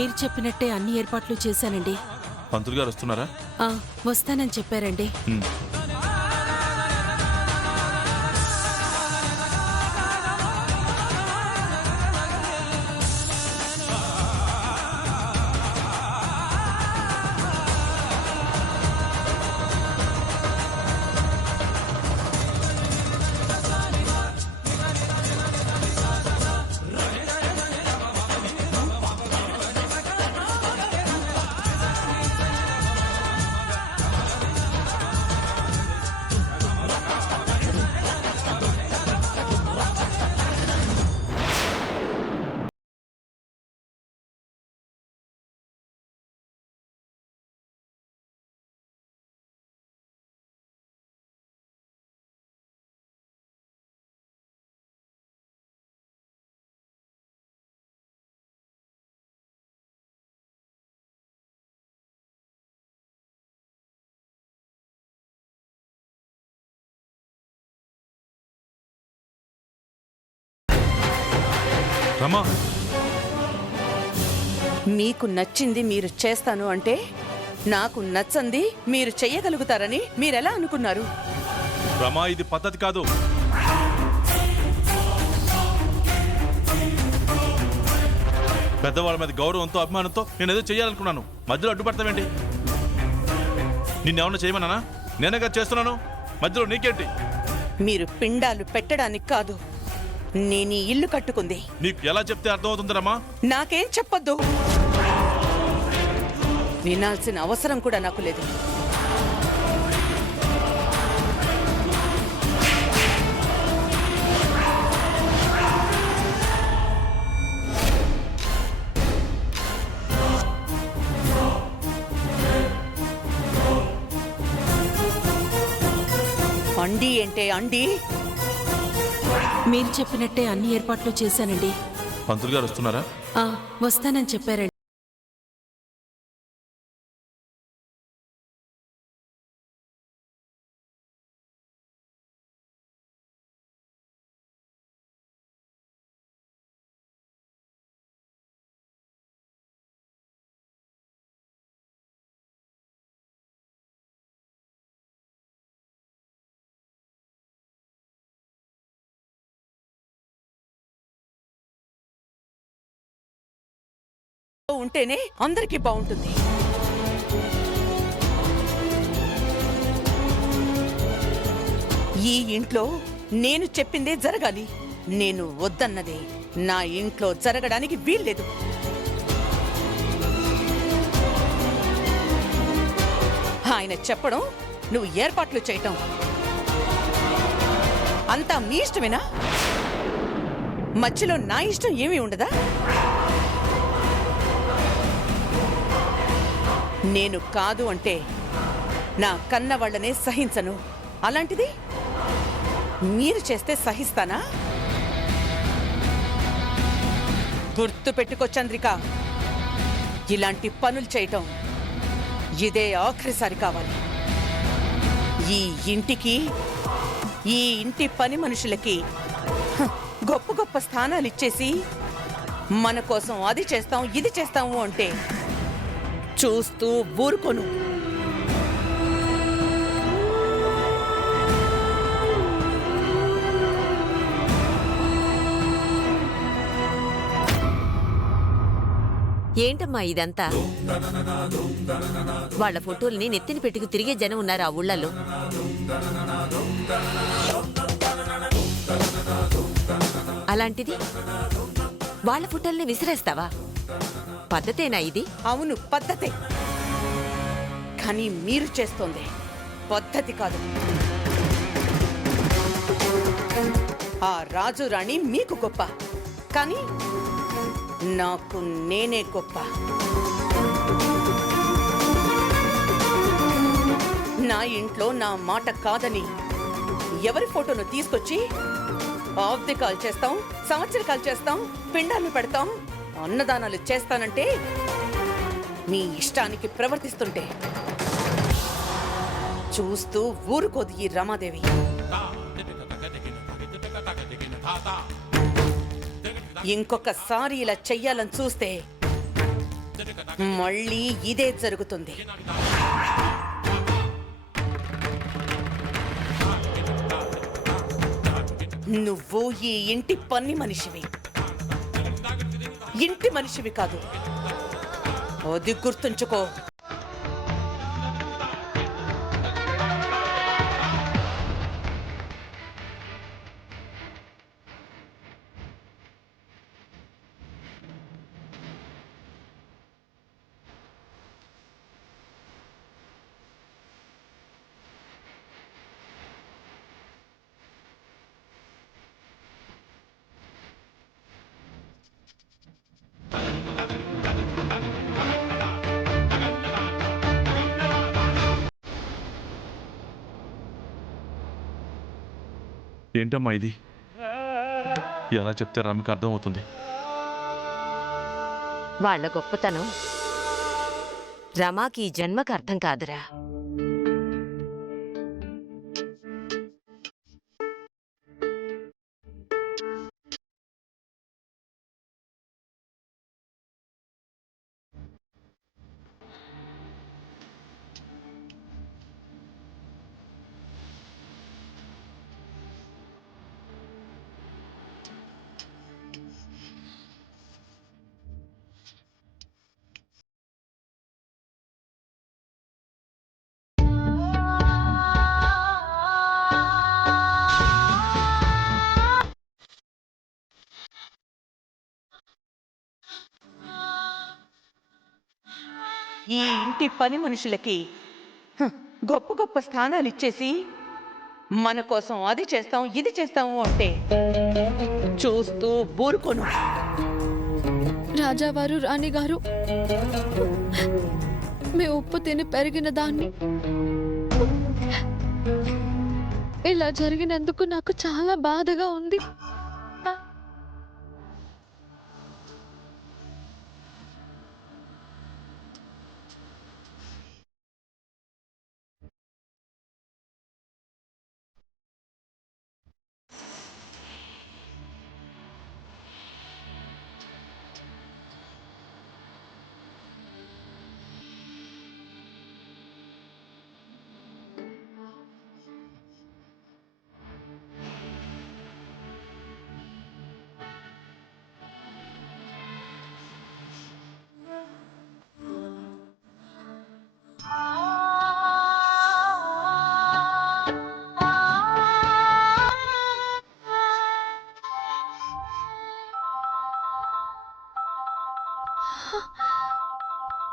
మీరు చెప్పినట్టే అన్ని ఏర్పాట్లు చేశానండి. పంతులు గారు వస్తున్నారా? వస్తానని చెప్పారండి. రమా, మీకు నచ్చింది మీరు చేస్తాను అంటే నాకు నచ్చంది మీరు చెయ్యగలుగుతారని మీరెలా అనుకున్నారు? రమా, ఇది పద్ధతి కాదు. పెద్దవాళ్ళ మీద గౌరవంతో అభిమానంతో నేనేదో చెయ్యాలనుకున్నాను. మధ్యలో అడ్డుపడతావేంటి? నిన్నేమన్నా చేయమన్నానా? నేనేగా చేస్తున్నాను. మధ్యలో నీకేంటి? మీరు పిండాలు పెట్టడానికి కాదు, నేను ఈ ఇల్లు కట్టుకుంది. నీకు ఎలా చెప్తే అర్థమవుతుంది రమా? నాకేం చెప్పొద్దు, వినాల్సిన అవసరం కూడా నాకు లేదు. అండి అంటే అండి. మీరు చెప్పినట్టే అన్ని ఏర్పాట్లు చేశానండి. పంతులు గారు వస్తున్నారా? వస్తానని చెప్పారండి. ఉంటేనే అందరికీ బాగుంటుంది. ఈ ఇంట్లో నేను చెప్పిందే జరగాలి. నేను వద్దన్నదే నా ఇంట్లో జరగడానికి వీల్లేదు. ఆయన చెప్పడం, నువ్వు ఏర్పాట్లు చేయటం అంతా మీ ఇష్టమేనా? మధ్యలో నా ఇష్టం ఏమీ ఉండదా? నేను కాదు అంటే నా కన్న వాళ్ళనే సహించను. అలాంటిది మీరు చేస్తే సహిస్తానా? గుర్తు పెట్టుకో చంద్రిక, ఇలాంటి పనులు చేయటం ఇదే ఆఖరిసారి కావాలి. ఈ ఇంటికి, ఈ ఇంటి పని మనుషులకి గొప్ప గొప్ప స్థానాలు ఇచ్చేసి మన కోసం అది చేస్తాం ఇది చేస్తాము అంటే చూస్తూ ఊరుకోను. ఏంటమ్మా ఇదంతా? వాళ్ళ ఫోటోల్ని నెత్తిన పెట్టుకు తిరిగే జనం ఉన్నారు ఆ ఊళ్ళలో. అలాంటిది వాళ్ళ ఫోటోల్ని విసిరేస్తావా? పద్ధతేనా ఇది? అవును, పద్ధతే. కానీ మీరు చేస్తోంది పద్ధతి కాదు. ఆ రాజు రాణి మీకు గొప్ప, కానీ నాకు నేనే గొప్ప. నా ఇంట్లో నా మాట కాదని ఎవరి ఫోటోను తీసుకొచ్చి ఆబ్దికాలు చేస్తాం, సంవత్సరకాలు చేస్తాం, పిండాలు పెడతాం, అన్నదానాలు చేస్తానంటే మీ ఇష్టానికి ప్రవర్తిస్తుంటే చూస్తూ ఊరుకోదు ఈ రమాదేవి. ఇంకొకసారి ఇలా చెయ్యాలని చూస్తే మళ్ళీ ఇదే జరుగుతుంది. నువ్వు ఈ ఇంటి పన్ని మనిషివి, ఇంటి మనిషివి కాదు. అది గుర్తుంచుకో. ఏంటమ్మా ఇది? ఎలా చెప్తే రమ్యకి అర్థమవుతుంది? వాళ్ళ గొప్పతనం రమాకి ఈ జన్మకు అర్థం కాదురా. ఈ ఇంటి పని మనుషులకి గొప్ప గొప్ప స్థానాలు ఇచ్చేసి మన కోసం అది చేస్తాం ఇది చేస్తాము అంటే చూస్తూ ఊరుకోను. రాజావారు రాణిగారు, మీ ఉప్పు తిని పెరిగిన దాన్ని ఇలా జరిగినందుకు నాకు చాలా బాధగా ఉంది.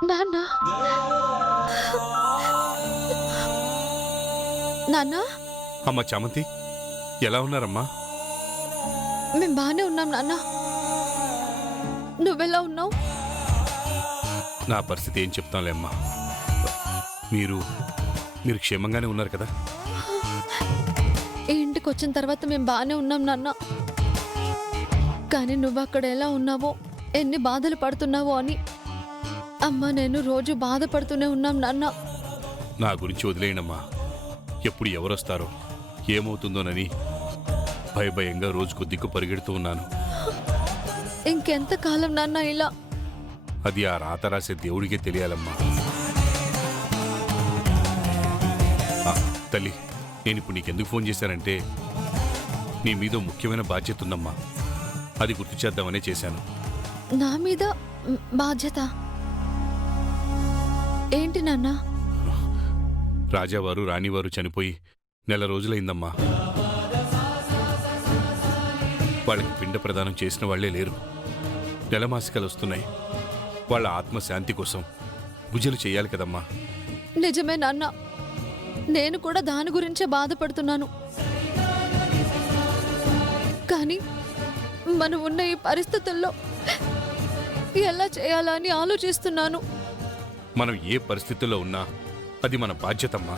నాన్న, నాన్న, అమ్మ చామంతి, ఎలా ఉన్నారమ్మా? మేము బాగానే ఉన్నాం నాన్న. నువ్వెలా ఉన్నావు? నా పరిస్థితి ఏం చెప్తాంలే అమ్మా. మీరు క్షేమంగానే ఉన్నారు కదా? ఈ ఇంటికి వచ్చిన తర్వాత మేము బాగానే ఉన్నాం నాన్న. కానీ నువ్వు అక్కడ ఎలా ఉన్నావో, ఎన్ని బాధలు పడుతున్నావో అని అమ్మ నేను రోజు బాధపడుతూనే ఉన్నాం నాన్న. నా గురించి వదిలేయనమ్మా. ఎప్పుడు ఎవరొస్తారో ఏమవుతుందోనని భయంగా రోజుకు దిక్కు పరిగెడుతూ ఉన్నాను. ఇంకెంత కాలం నాన్న ఇలా? అది ఆ రాత రాసే దేవుడికే తెలియాలమ్మా. తల్లి, నేను ఇప్పుడు నీకెందుకు ఫోన్ చేశానంటే నీ మీద ముఖ్యమైన బాధ్యత ఉందమ్మా. అది గుర్తు చేద్దామనే చేశాను. నా మీద బాధ్యత ఏంటి నాన్న? రాజావారు రాణివారు చనిపోయి నెల రోజులైందమ్మా. వాళ్ళకి పిండ ప్రదానం చేసిన వాళ్లే లేరు. నెలమాసికలు వస్తున్నాయి. వాళ్ళ ఆత్మశాంతి కోసం పూజలు చేయాలి కదమ్మా. నిజమే నాన్న, నేను కూడా దాని గురించే బాధపడుతున్నాను. కానీ మనం ఉన్న ఈ పరిస్థితుల్లో ఎలా చేయాలా అని ఆలోచిస్తున్నాను. మనం ఏ పరిస్థితుల్లో ఉన్నా అది మన బాధ్యతమ్మా.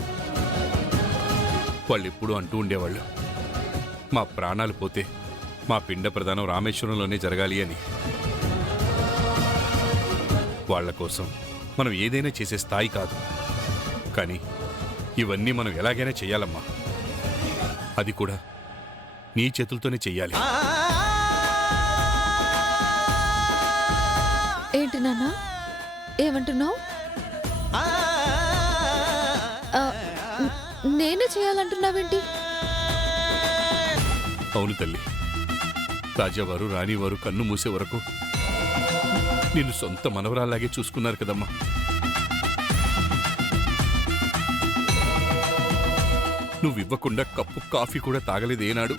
వాళ్ళు ఎప్పుడూ అంటూ ఉండేవాళ్ళు, మా ప్రాణాలు పోతే మా పిండ ప్రదానం రామేశ్వరంలోనే జరగాలి అని. వాళ్ళ కోసం మనం ఏదైనా చేసే స్థాయి కాదు, కానీ ఇవన్నీ మనం ఎలాగైనా చెయ్యాలమ్మా. అది కూడా నీ చేతులతోనే చెయ్యాలి. ఏంటి నాన్న, ఏమంటున్నావు? నేనే చేయాలంటున్నావేంటి? అవును తల్లి, రాజావారు రాణివారు కన్ను మూసే వరకు నిన్ను సొంత మనవరాలాగే చూసుకున్నారు కదమ్మా. నువ్వివ్వకుండా కప్పు కాఫీ కూడా తాగలేదు ఏనాడు.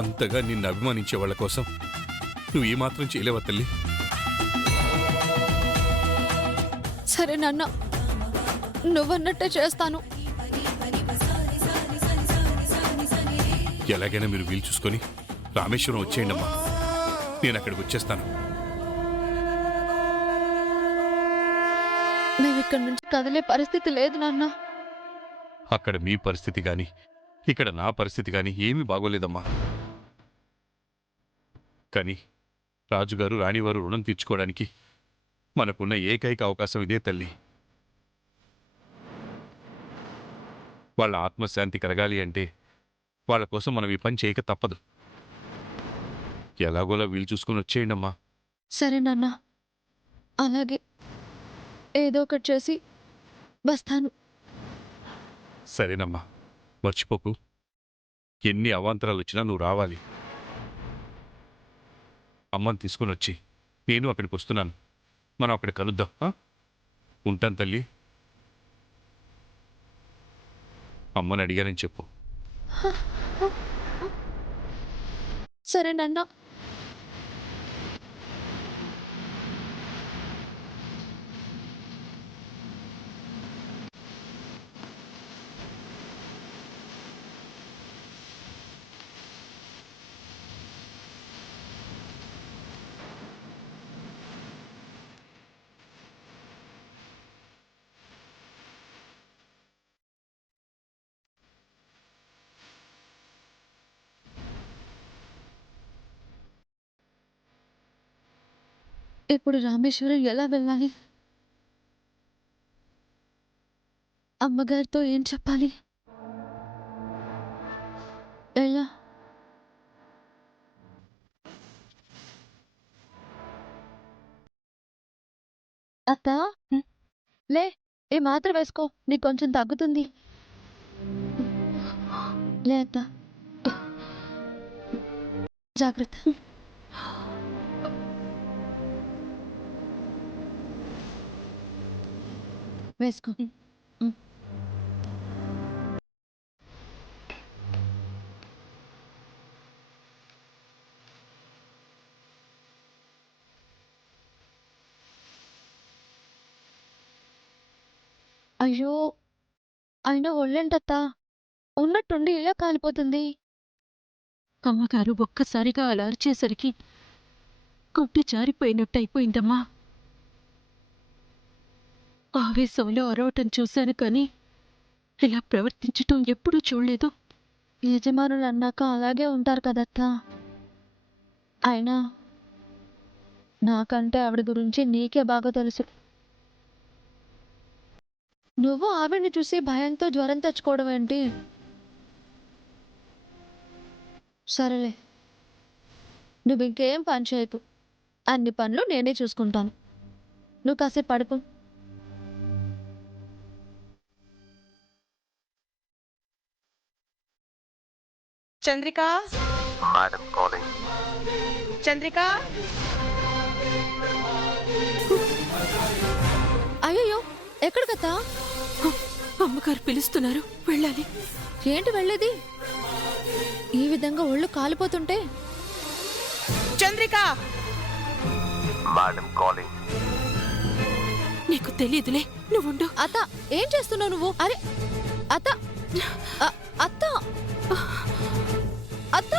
అంతగా నిన్ను అభిమానించే వాళ్ళ కోసం నువ్వు ఏమాత్రం చేయలేవా తల్లి? సరే నాన్న, నువ్వన్నట్టే చేస్తాను. ఎలాగైనా మీరు వీలు చూసుకొని రామేశ్వరం వచ్చేయండి అమ్మా, నేను అక్కడికి వచ్చేస్తాను. మేము ఇక్కడి నుంచి కదిలే పరిస్థితి లేదు నాన్న. అక్కడ మీ పరిస్థితి గాని ఇక్కడ నా పరిస్థితి గాని ఏమీ బాగోలేదమ్మా. కానీ రాజుగారు రాణివారు రుణం తీర్చుకోవడానికి మనకున్న ఏకైక అవకాశం ఇదే తల్లి. వాళ్ళ ఆత్మశాంతి కలగాలి అంటే వాళ్ళ కోసం మనం ఈ పని చేయక తప్పదు. ఎలాగోలా వీలు చూసుకుని వచ్చేయండి అమ్మా. సరే నాన్న, అలాగే ఏదో ఒకటి చేసి వస్తాను. సరేనమ్మా, మర్చిపోకు. ఎన్ని అవాంతరాలు వచ్చినా నువ్వు రావాలి. అమ్మని తీసుకుని వచ్చి నేను అక్కడికి వస్తున్నాను, మనం అక్కడ కలుద్దాం. ఉంటాను తల్లి. అమ్మని అడిగానని చెప్పు. సరే నాన్న. ఇప్పుడు రామేశ్వరం ఎలా వెళ్ళాలి? అమ్మగారితో ఏం చెప్పాలి? ఎలా? అత్త, లే, ఏ మాత్రం వేసుకో, నీకు కొంచెం తగ్గుతుంది. లే అత్త, జాగ్రత్త. వేసుకో. అయ్యో, అయినా ఒళ్ళేంటత్తా, ఉన్నట్టుండి ఇలా కాలిపోతుంది. అమ్మగారు ఒక్కసారిగా అలా అరిచేసరికి గుడ్డు జారిపోయినట్టు అయిపోయిందమ్మా. ఆవేశంలో అరవటం చూశాను కానీ ఇలా ప్రవర్తించటం ఎప్పుడూ చూడలేదు. యజమానులు అన్నాక అలాగే ఉంటారు కదత్తా. అయినా నాకంటే ఆవిడ గురించి నీకే బాగా తెలుసు. నువ్వు ఆవిడని చూసి భయంతో జ్వరం తెచ్చుకోవడం ఏంటి? సరేలే, నువ్వు ఇంకేం పని చేయకు, అన్ని పనులు నేనే చూసుకుంటాను. నువ్వు కాసేపు పడుకో. చంద్రిక, చంద్రిక, అయ్యో, ఎక్కడికత్తా? అమ్మగారు పిలుస్తున్నారు, వెళ్ళాలి. ఏంటి వెళ్ళేది? ఈ విధంగా ఒళ్ళు కాలిపోతుంటే? చంద్రిక, నీకు తెలియదులే, నువ్వుండు. అత్త, ఏం చేస్తున్నావు నువ్వు? అరే అత్త, అత్త, అత్త.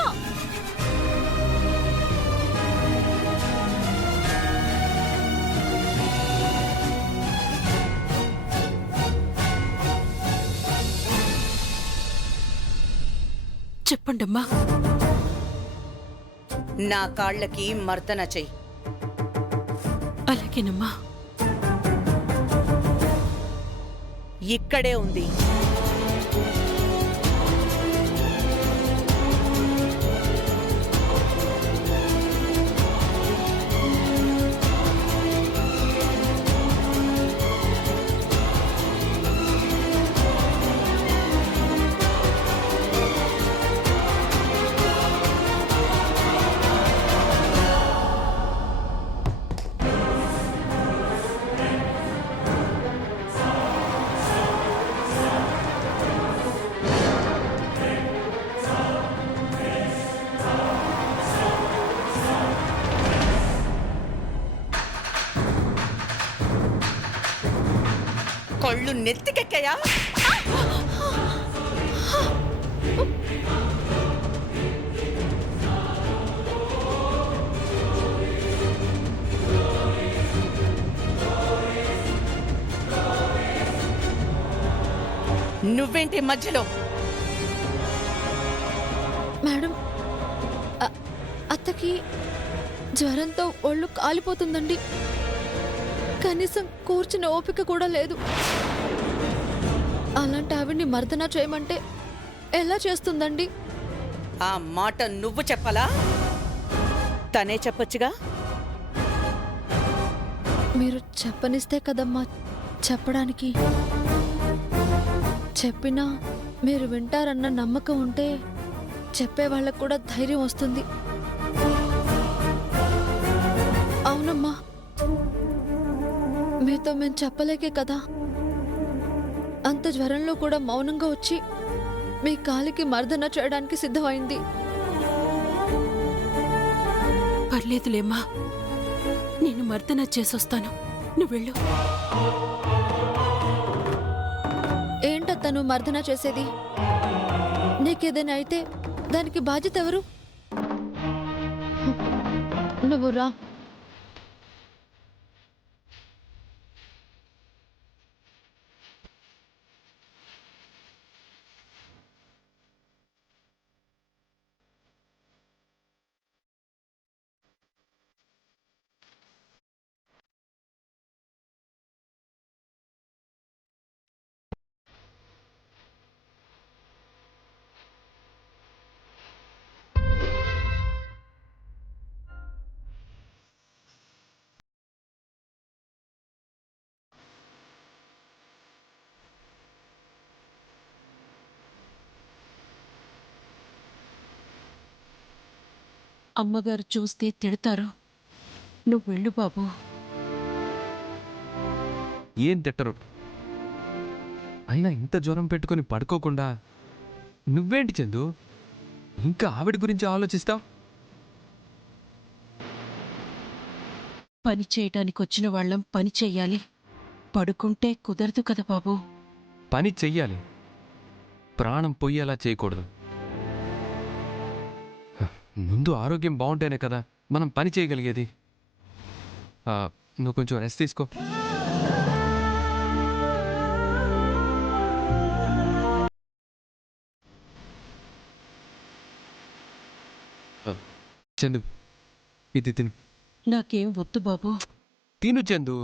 చెప్పండమ్మా. నా కాళ్ళకి మర్దన చెయ్యి. అలాగేనమ్మా. ఇక్కడే ఉంది. నెత్తికెక్కాయా? నువ్వేంటి మధ్యలో? మేడం, అత్తకి జ్వరంతో ఒళ్ళు కాలిపోతుందండి. కనీసం కూర్చునే ఓపిక కూడా లేదు. అలాంటి ఆవిడ్ని మర్దన చేయమంటే ఎలా చేస్తుందండి? ఆ మాట నువ్వు చెప్పాలా? తనే చెప్పొచ్చుగా. మీరు చెప్పనిస్తే కదమ్మా చెప్పడానికి. చెప్పినా మీరు వింటారన్న నమ్మకం ఉంటే చెప్పే వాళ్ళకు కూడా ధైర్యం వస్తుంది. అవునమ్మా, మీతో మేము చెప్పలేకే కదా అంత జ్వరంలో కూడా మౌనంగా వచ్చి మీ కాలికి మర్దన చేయడానికి సిద్ధమైంది. పర్లేదులేమ్మా, నేను మర్దన చేసొస్తాను. నువ్వు వెళ్ళు. ఏంటత్తను మర్దన చేసేది? నీకేదైనా అయితే దానికి బాధ్యత ఎవరు? నువ్వు రా. అమ్మగారు చూస్తే తిడతారు. నువ్వు వెళ్ళు బాబు. ఏం తిట్టరు. అయినా ఇంత జ్వరం పెట్టుకొని పడుకోకుండా నువ్వేంటి చందు ఇంకా ఆవిడ గురించి ఆలోచిస్తావు? పని చేయటానికి వచ్చిన వాళ్ళం పని చెయ్యాలి. పడుకుంటే కుదరదు కదా బాబు. పని చెయ్యాలి, ప్రాణం పొయ్యేలా చేయకూడదు. ముందు ఆరోగ్యం బాగుంటేనే కదా మనం పని చేయగలిగేది. నువ్వు కొంచెం రెస్ట్ తీసుకో. చందు, ఇది తిను. నాకేం వద్దు బాబు. తిను చందు.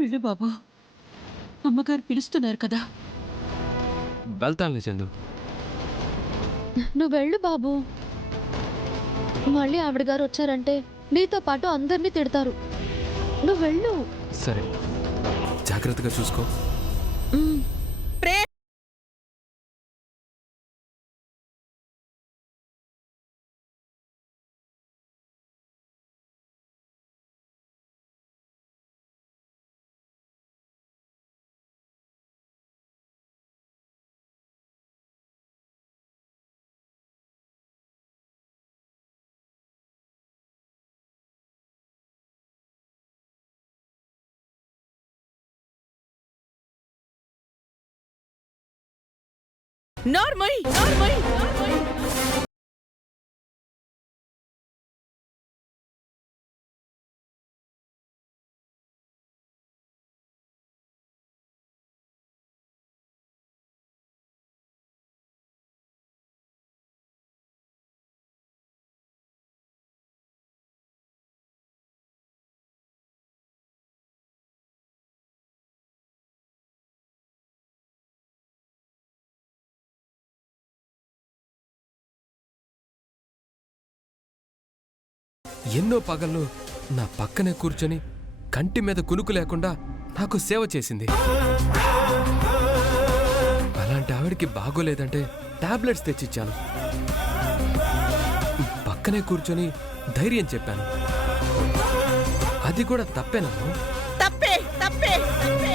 వెళ్ళు బాబు. అమ్మగారు పిలుస్తున్నారు కదా. వెళ్తానులే చందు. నువ్వు వెళ్ళు బాబు. మళ్ళీ ఆవిడ గారు వచ్చారంటే నీతో పాటు అందరినీ తిడతారు. నువ్వు వెళ్ళు. సరే, జాగ్రత్తగా చూసుకో. ఉమ్. నార్మల్ నార్మల్ ఎన్నో పగళ్ళు నా పక్కనే కూర్చొని కంటి మీద కునుకు లేకుండా నాకు సేవ చేసింది. అలాంటి ఆవిడికి బాగోలేదంటే టాబ్లెట్స్ తెచ్చిచ్చాను. పక్కనే కూర్చొని ధైర్యం చెప్పాను. అది కూడా తప్పేనమ్మా. తప్పే తప్పే తప్పే